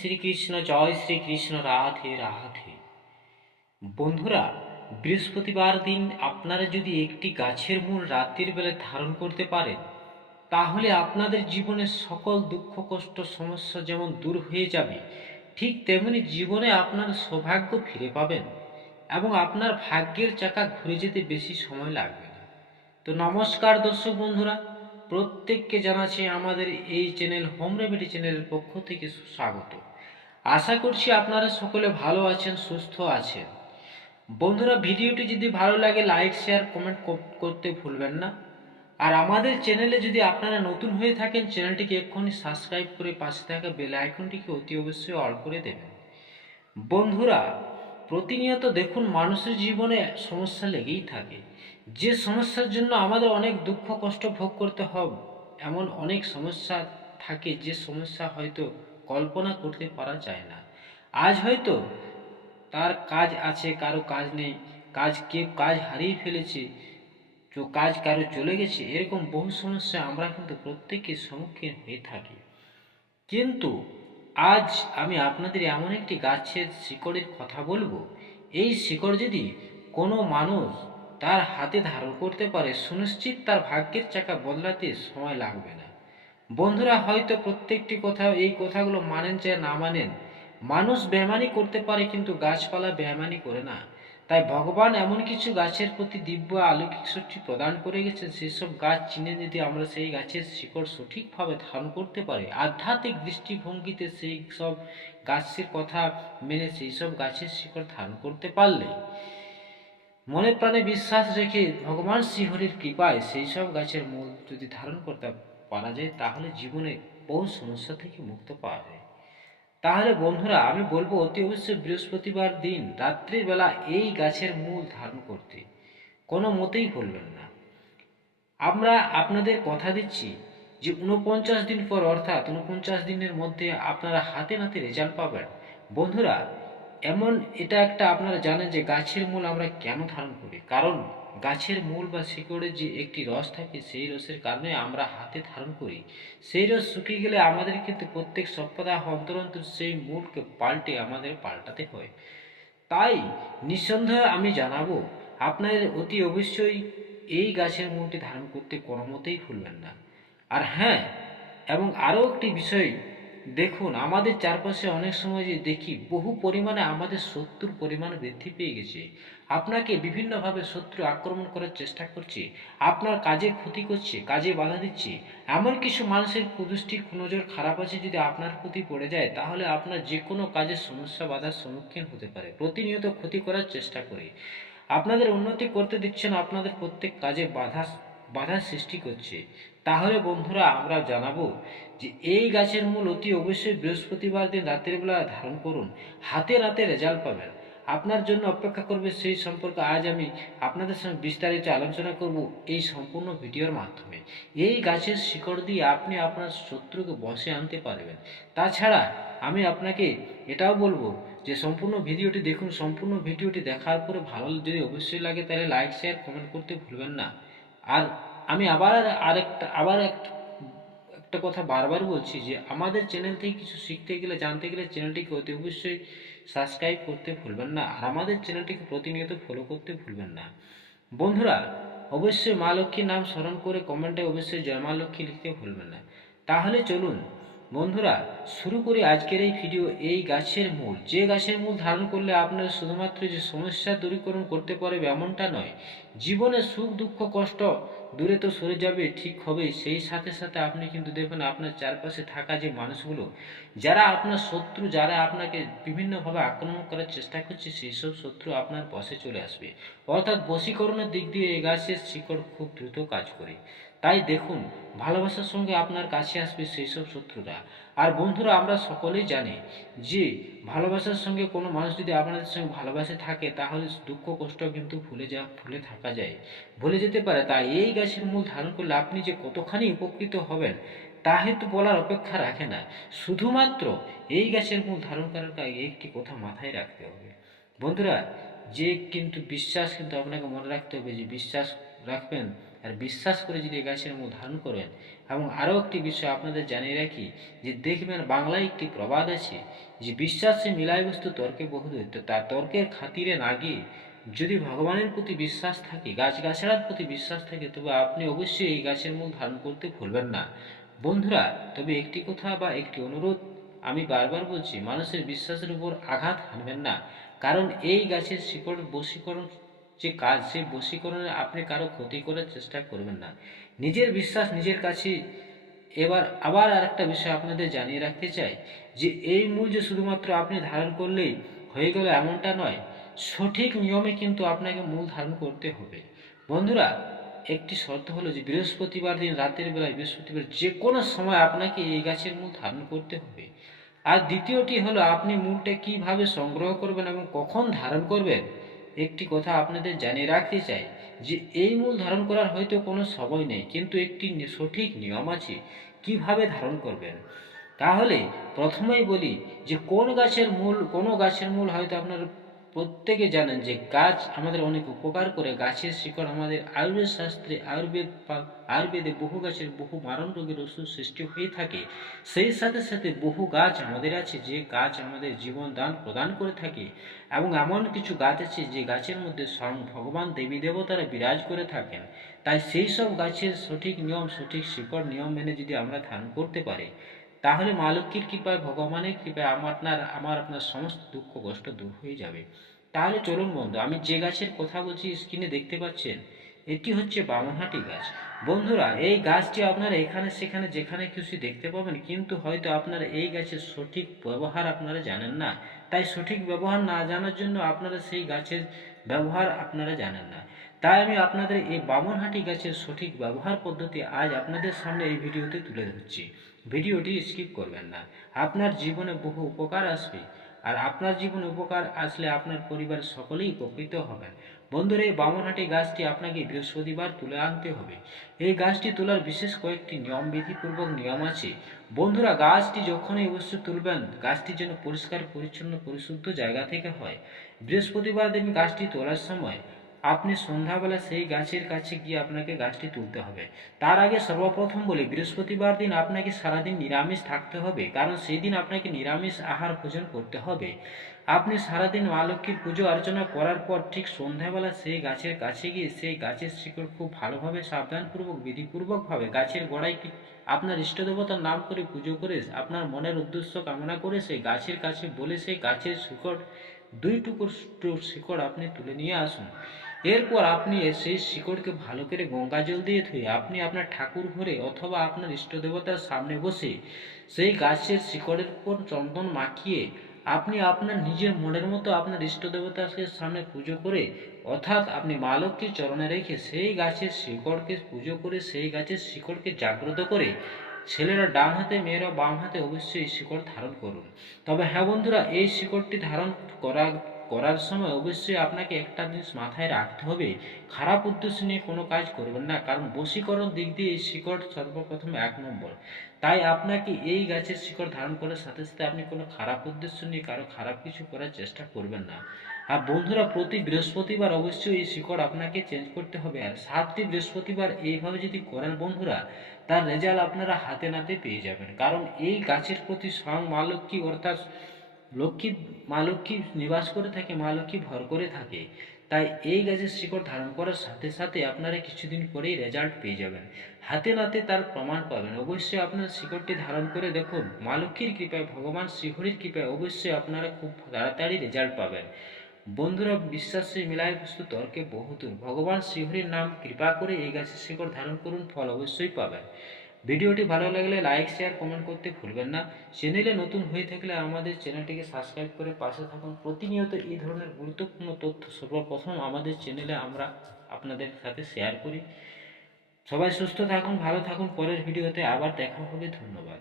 শ্রীকৃষ্ণ, জয় শ্রীকৃষ্ণ, রাধে রাধে। বন্ধুরা, বৃহস্পতিবার দিন আপনারা যদি একটি গাছের মূল রাত্রির বেলায় ধারণ করতে পারেন, তাহলে আপনাদের জীবনের সকল দুঃখ, কষ্ট, সমস্যা যেমন দূর হয়ে যাবে, ঠিক তেমনি জীবনে আপনার সৌভাগ্য ফিরে পাবেন এবং আপনার ভাগ্যের চাকা ঘুরে যেতে বেশি সময় লাগবে না। তো নমস্কার দর্শক বন্ধুরা, প্রত্যেককে জানাচ্ছি আমাদের এই চ্যানেল হোম রেমেডি চ্যানেলের পক্ষ থেকে সুস্বাগত। আশা করছি আপনারা সকলে ভালো আছেন, সুস্থ আছেন। বন্ধুরা, ভিডিওটি যদি ভালো লাগে লাইক শেয়ার কমেন্ট করতে ভুলবেন না। আর আমাদের চ্যানেলে যদি আপনারা নতুন হয়ে থাকেন, চ্যানেলটিকে এক্ষুনি সাবস্ক্রাইব করে পাশে থাকা বেল আইকনটিকে অতি অবশ্যই অল করে দেবেন। বন্ধুরা, প্রতিনিয়ত দেখুন, মানুষের জীবনে সমস্যা লেগেই থাকে। যে সমস্যার জন্য আমাদের অনেক দুঃখ, কষ্ট ভোগ করতে হবে, এমন অনেক সমস্যা থাকে, যে সমস্যা হয়তো কল্পনা করতে পারা যায় না। আজ হয়তো তার কাজ আছে, কারও কাজ নেই, কাজ কে কাজ হারিয়ে ফেলেছে, তো কাজ কারও চলে গেছে, এরকম বহু সমস্যা আমরা কিন্তু প্রত্যেকের সম্মুখীন হয়ে থাকি। কিন্তু আজ আমি আপনাদের এমন একটি গাছের শিকড়ের কথা বলব। এই শিকড় যদি কোনো মানুষ তার হাতে ধারণ করতে পারে, সুনিশ্চিত তার ভাগ্যের চাকা বদলাতে সময় লাগবে না। বন্ধুরা, হয়তো প্রত্যেকটি কথা, এই কথাগুলো মানেন চাই না মানেন। মানুষ বেমানি করতে পারে কিন্তু গাছপালা বেমানি করে না। তাই ভগবান এমন কিছু গাছের প্রতি দিব্য আলৌকিক শক্তি প্রদান করে গেছেন, সেসব গাছ চিনে যদি আমরা সেই গাছের শিকড় সঠিকভাবে ধারণ করতে পারি, আধ্যাত্মিক দৃষ্টিভঙ্গিতে সেই সব গাছের কথা মেনে সেই সব গাছের শিকড় ধারণ করতে পারলে, মনে প্রাণে বিশ্বাস রেখে ভগবান শ্রীহরির কৃপায় সেই সব গাছের মূল যদি ধারণ করতে পারা যায় তাহলে জীবনে বহু সমস্যা থেকে মুক্ত পাওয়া যায়? তাহলে বন্ধুরা, আমি বলব অতি অবশ্যই বৃহস্পতিবার দিন, রাত্রির বেলা এই গাছের মূল ধারণ করতে। কোনো মতেই ভুলবেন না। আমরা আপনাদের কথা দিচ্ছি যে উনপঞ্চাশ দিন পর অর্থাৎ উনপঞ্চাশ দিনের মধ্যে আপনারা হাতে নাতে রেজাল্ট পাবেন। বন্ধুরা এমন এটা একটা আপনারা জানেন যে গাছের মূল আমরা কেন ধারণ করি? কারণ গাছের মূল বা শিকড়ে যে একটি রস থাকে, সেই রসের কারণে আমরা হাতে ধারণ করি। সেই রস শুকিয়ে গেলে আমাদের কিন্তু প্রত্যেক সপ্তাহ অন্তর অন্তর সেই মূলকে পাল্টে আমাদের পাল্টাতে হয়। তাই নিঃসন্দেহে আমি জানাব আপনাদের অতি অবশ্যই এই গাছের মূলটি ধারণ করতে কোনো মতেই ভুলবেন না। আর হ্যাঁ এবং আরও একটি বিষয় দেখুন, আমাদের চারপাশে অনেক সময় যে দেখি বহু পরিমাণে আমাদের শত্রুর পরিমাণ বৃদ্ধি পেয়ে গেছে। আপনাকে বিভিন্নভাবে শত্রু আক্রমণ করার চেষ্টা করছে। আপনার কাজে ক্ষতি করছে, কাজে বাধা দিচ্ছে। এমন কিছু মানুষের কুদৃষ্টি নজর খারাপ আছে যদি আপনার প্রতি পড়ে যায়, তাহলে আপনার যে কোনো কাজে সমস্যা, বাধার সম্মুখীন হতে পারে। প্রতিনিয়ত ক্ষতি করার চেষ্টা করে। আপনাদের উন্নতি করতে দিচ্ছেন আপনাদের প্রত্যেক কাজে বাধা বাধার সৃষ্টি করছে। তাহলে বন্ধুরা, আমরা জানাব যে এই গাছের মূল অতি অবশ্যই বৃহস্পতিবার দিন রাতের বেলা ধারণ করুন। হাতে রাতে রেজাল্ট পাবেন। আপনার জন্য অপেক্ষা করবে সেই সম্পর্কে আজ আমি আপনাদের সঙ্গে বিস্তারিত আলোচনা করব এই সম্পূর্ণ ভিডিওর মাধ্যমে। এই গাছের শিকড় দিয়ে আপনি আপনার শত্রুকে বসে আনতে পারবেন। তাছাড়া আমি আপনাকে এটাও বলব যে সম্পূর্ণ ভিডিওটি দেখুন। সম্পূর্ণ ভিডিওটি দেখার পরে ভালো যদি অবশ্যই লাগে তাহলে লাইক, শেয়ার, কমেন্ট করতে ভুলবেন না। আর আমি আবার আরেকটা, আবার একটা একটা কথা বারবার বলছি যে, আমাদের চ্যানেল থেকে কিছু শিখতে গেলে, জানতে গেলে চ্যানেলটিকে অতি অবশ্যই সাবস্ক্রাইব করতে ভুলবেন না। আর আমাদের চ্যানেলটিকে প্রতিনিয়ত ফলো করতে ভুলবেন না। বন্ধুরা, অবশ্যই মা লক্ষ্মীর নাম স্মরণ করে কমেন্টে অবশ্যই জয় মা লক্ষ্মী লিখতে ভুলবেন না। তাহলে চলুন বন্ধুরা, শুরু করি আজকের এই ভিডিও এই গাছের মূল। যে গাছের মূল ধারণ করলে আপনার শুধুমাত্র যে সমস্যা দূরীকরণ করতে পারবে এমনটা নয়, জীবনে সুখ, দুঃখ, কষ্ট দূরে তো সরে যাবে, ঠিক হবে সেই সাথে সাথে আপনি কিন্তু দেখবেন আপনার চারপাশে থাকা যে মানুষগুলো, যারা আপনার শত্রু, যারা আপনাকে বিভিন্নভাবে আক্রমণ করার চেষ্টা করছে, সেই সব শত্রু আপনার বসে চলে আসবে। অর্থাৎ বশীকরণের দিক দিয়ে এই গাছের শিকড় খুব দ্রুত কাজ করে। তাই দেখুন, ভালোবাসার সঙ্গে আপনার কাছে আসবে সেই সব শত্রুরা আর বন্ধুরা, আমরা সকলেই জানি যে ভালোবাসার সঙ্গে কোনো মানুষ যদি আপনাদের সঙ্গে ভালোবাসে থাকে, তাহলে দুঃখ, কষ্ট কিন্তু ভুলে যা, ভুলে থাকা যায়। ভুলে যেতে পারে। তাই এই গাছের মূল ধারণ করলে আপনি যে কতখানি উপকৃত হবেন, তা হেতু বলার অপেক্ষা রাখে না। শুধুমাত্র এই গাছের মূল ধারণ করার আগে একটি কথা মাথায় রাখতে হবে। বন্ধুরা, যে কিন্তু বিশ্বাস কিন্তু আপনাকে মনে রাখতে হবে যে, বিশ্বাস রাখবেন আর বিশ্বাস করে যদি গাছের মূল ধারণ করেন, এবং আরও একটি বিষয় আপনাদের জানিয়ে রাখি যে দেখবেন বাংলায় একটি প্রবাদ আছে যে বিশ্বাসে মিলাই বস্তু তর্কে বহু দৈত্য তার তর্কের খাতিরে না গিয়ে যদি ভগবানের প্রতি বিশ্বাস থাকে, গাছগাছড়ার প্রতি বিশ্বাস থাকে, তবে আপনি অবশ্যই এই গাছের মূল ধারণ করতে ভুলবেন না। বন্ধুরা, তবে একটি কথা বা একটি অনুরোধ আমি বারবার বলছি, মানুষের বিশ্বাসের উপর আঘাত হানবেন না, কারণ এই গাছের শিকড় বশীকরণ যে কাজ সেই বশীকরণে আপনি কারও ক্ষতি করার চেষ্টা করবেন না। নিজের বিশ্বাস, নিজের কাছে। এবার আবার আরেকটা বিষয় আপনাদের জানিয়ে রাখতে চাই, যে এই মূল যে শুধুমাত্র আপনি ধারণ করলেই হয়ে গেল এমনটা নয়, সঠিক নিয়মে কিন্তু আপনাকে মূল ধারণ করতে হবে। বন্ধুরা, একটি শর্ত হলো যে বৃহস্পতিবার দিন, রাতের বেলায় বৃহস্পতিবার যে কোনো সময় আপনাকে এই গাছের মূল ধারণ করতে হবে। আর দ্বিতীয়টি হলো, আপনি মূলটা কীভাবে সংগ্রহ করবেন এবং কখন ধারণ করবেন? একটি কথা আপনাদের জানিয়ে রাখতে চাই যে, এই মূল ধারণ করার হয়তো কোনো সময় নেই, কিন্তু একটি সঠিক নিয়ম আছে। কীভাবে ধারণ করবেন? তাহলে প্রথমেই বলি যে, কোন গাছের মূল, কোন গাছের মূল হয়তো আপনারা প্রত্যেকে জানেন যে গাছ আমাদের অনেক উপকার করে। গাছের শিকড় আমাদের আয়ুর্বেদ শাস্ত্রে আয়ুর্বেদ আয়ুর্বেদে বহু গাছের বহু মারণ রোগের ওষুধ সৃষ্টি হয়ে থাকে। সেই সাথে সাথে বহু গাছ আমাদের আছে যে গাছ আমাদের জীবন দান প্রদান করে থাকে এবং এমন কিছু গাছ আছে যে গাছের মধ্যে স্বয়ং ভগবান দেবী দেবতারা বিরাজ করে থাকেন। তাই সেই সব গাছের সঠিক নিয়ম, সঠিক শিকড় নিয়ম মেনে যদি আমরা ধারণ করতে পারি তাহলে মা লক্ষ্মীর কৃপায়, ভগবানের কৃপায় আমার আপনার আমার আপনার সমস্ত দুঃখ, কষ্ট দূর হয়ে যাবে। তাহলে চলুন বন্ধু, আমি যে গাছের কথা বলছি, স্ক্রিনে দেখতে পাচ্ছেন, এটি হচ্ছে বামনহাটি গাছ। বন্ধুরা, এই গাছটি আপনারা এখানে, সেখানে, যেখানে খুশি দেখতে পাবেন, কিন্তু হয়তো আপনারা এই গাছের সঠিক ব্যবহার আপনারা জানেন না। তাই সঠিক ব্যবহার না জানার জন্য আপনারা সেই গাছের ব্যবহার আপনারা জানেন না। তাই আমি আপনাদের এই বামনহাটি গাছের সঠিক ব্যবহার পদ্ধতি আজ আপনাদের সামনে এই ভিডিওতে তুলে ধরছি। ভিডিওটি স্কিপ করবেন না। আপনার জীবনে বহু উপকার আসবে আর আপনার জীবনে উপকার আসলে আপনার পরিবার সকলেই উপকৃত হবেন। বন্ধুরা, এই বামনহাটি গাছটি আপনাকে বৃহস্পতিবার তুলে আনতে হবে। এই গাছটি তোলার বিশেষ কয়েকটি নিয়ম, বিধিপূর্বক নিয়ম আছে। বন্ধুরা, গাছটি যখনই অবশ্য তুলবেন, গাছটি যেন পরিষ্কার, পরিচ্ছন্ন, পরিশুদ্ধ জায়গা থেকে হয়। বৃহস্পতিবার দিন গাছটি তোলার সময় আপনি সন্ধ্যাবেলা সেই গাছের কাছে গিয়ে আপনাকে গাছটি তুলতে হবে। তার আগে সর্বপ্রথম বলি, বৃহস্পতিবার দিন আপনাকে সারাদিন নিরামিষ থাকতে হবে, কারণ সেই দিন আপনাকে নিরামিষ আহার ভোজন করতে হবে। আপনি সারাদিন মা লক্ষ্মীর পুজো অর্চনা করার পর ঠিক সন্ধ্যাবেলা সেই গাছের কাছে গিয়ে সেই গাছের শিকড় খুব ভালোভাবে সাবধানপূর্বক, বিধিপূর্বকভাবে গাছের গোড়ায় আপনার ইষ্ট দেবতার নাম করে পুজো করে আপনার মনের উদ্দেশ্য কামনা করে সেই গাছের কাছে বলে সেই গাছের শিকড়, দুই টুকুর শিকড় আপনি তুলে নিয়ে আসুন। এরপর আপনি সেই শিকড়কে ভালো করে গঙ্গা জল দিয়ে ধুয়ে আপনি আপনার ঠাকুর ঘরে অথবা আপনার ইষ্ট দেবতার সামনে বসে সেই গাছের শিকড়ের উপর চন্দন মাখিয়ে আপনি আপনার নিজের মনের মতো আপনার ইষ্ট দেবতাকে সামনে পুজো করে, অর্থাৎ আপনি মা লক্ষ্মীর চরণে রেখে সেই গাছের শিকড়কে পুজো করে সেই গাছের শিকড়কে জাগ্রত করে ছেলেরা ডান হাতে, মেয়েরা বাম হাতে অবশ্যই শিকড় ধারণ করুন। তবে হ্যাঁ বন্ধুরা, এই শিকড়টি ধারণ করা করার সময় অবশ্যই আপনাকে একটা জিনিস মাথায় রাখতে হবে, খারাপ উদ্দেশ্য নিয়ে কোনো কাজ করবেন না, কারণ বশীকরণ দিক দিয়ে এই শিকড় সর্বপ্রথম এক নম্বর। তাই আপনাকে এই গাছের শিকড় ধারণ করার সাথে সাথে আপনি কোনো খারাপ উদ্দেশ্য নিয়ে কারও খারাপ কিছু করার চেষ্টা করবেন না। আর বন্ধুরা, প্রতি বৃহস্পতিবার অবশ্যই এই শিকড় আপনাকে চেঞ্জ করতে হবে। আর সাতটি বৃহস্পতিবার এইভাবে যদি করেন বন্ধুরা, তার রেজাল্ট আপনারা হাতে নাতে পেয়ে যাবেন। কারণ এই গাছের প্রতি স্বয়ং মা লক্ষ্মী অর্থাৎ লক্ষ্মী, মা লক্ষ্মী নিবাস করে থাকে, মা লক্ষ্মী ভর করে থাকে। তাই এই গাছের শিকড় ধারণ করার সাথে সাথে আপনারা কিছুদিন পরেই রেজাল্ট পেয়ে যাবেন। হাতে নাতে তার প্রমাণ পাবেন। অবশ্যই আপনার শিকড়টি ধারণ করে দেখুন। মা লক্ষ্মীর কৃপায়, ভগবান শ্রীহরির কৃপায় অবশ্যই আপনারা খুব তাড়াতাড়ি রেজাল্ট পাবেন। বন্ধুরা, বিশ্বাসে মিলায় বস্তু তর্কে বহুদূর। ভগবান শ্রীহরির নাম কৃপা করে এই গাছের শিকড় ধারণ করুন, ফল অবশ্যই পাবেন। ভিডিওটি ভালো লাগলে লাইক শেয়ার কমেন্ট করতে ভুলবেন না। চ্যানেলে নতুন হয়ে থাকলে আমাদের চ্যানেলটিকে সাবস্ক্রাইব করে পাশে থাকুন। প্রতিনিয়ত এই ধরনের গুরুত্বপূর্ণ তথ্য সর্বপ্রথম আমাদের চ্যানেলে আমরা আপনাদের সাথে শেয়ার করি। সবাই সুস্থ থাকুন, ভালো থাকুন। পরের ভিডিওতে আবার দেখা হবে। ধন্যবাদ।